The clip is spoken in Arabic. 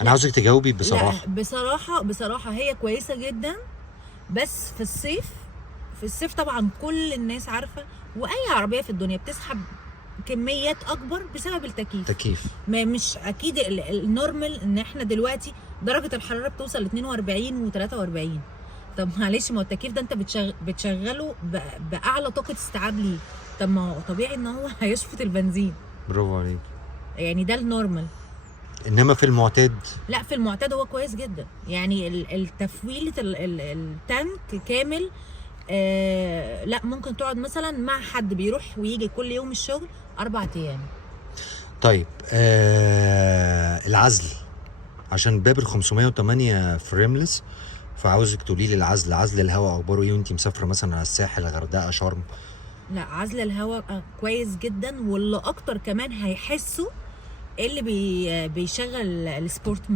انا عاوزك تجاوبي بصراحه. لا بصراحه هي كويسه جدا، بس في الصيف طبعا كل الناس عارفه، واي عربيه في الدنيا بتسحب كميات اكبر بسبب التكييف. تكييف. ما مش اكيد النورمال ان احنا دلوقتي درجه الحراره بتوصل ل 42 و43. طب معلش، ما هو التكييف ده انت بتشغله باعلى طاقه استيعاب ليه. طب ما هو طبيعي ان هو هيشفط البنزين. برافو عليك. يعني ده النورمال. انما في المعتاد، لا في المعتاد هو كويس جدا، يعني التفويله التانك كامل. لا ممكن تقعد مثلا مع حد بيروح ويجي كل يوم الشغل 4 ايام. طيب العزل، عشان باب ال 508 فريملس، فعاوزك تقولي لي عزل الهواء اخباره ايه وانت مسافره مثلا على الساحل، الغردقه، شرم؟ لا عزل الهواء كويس جدا، واللي اكتر كمان هيحسوا اللي بيشغل السبورت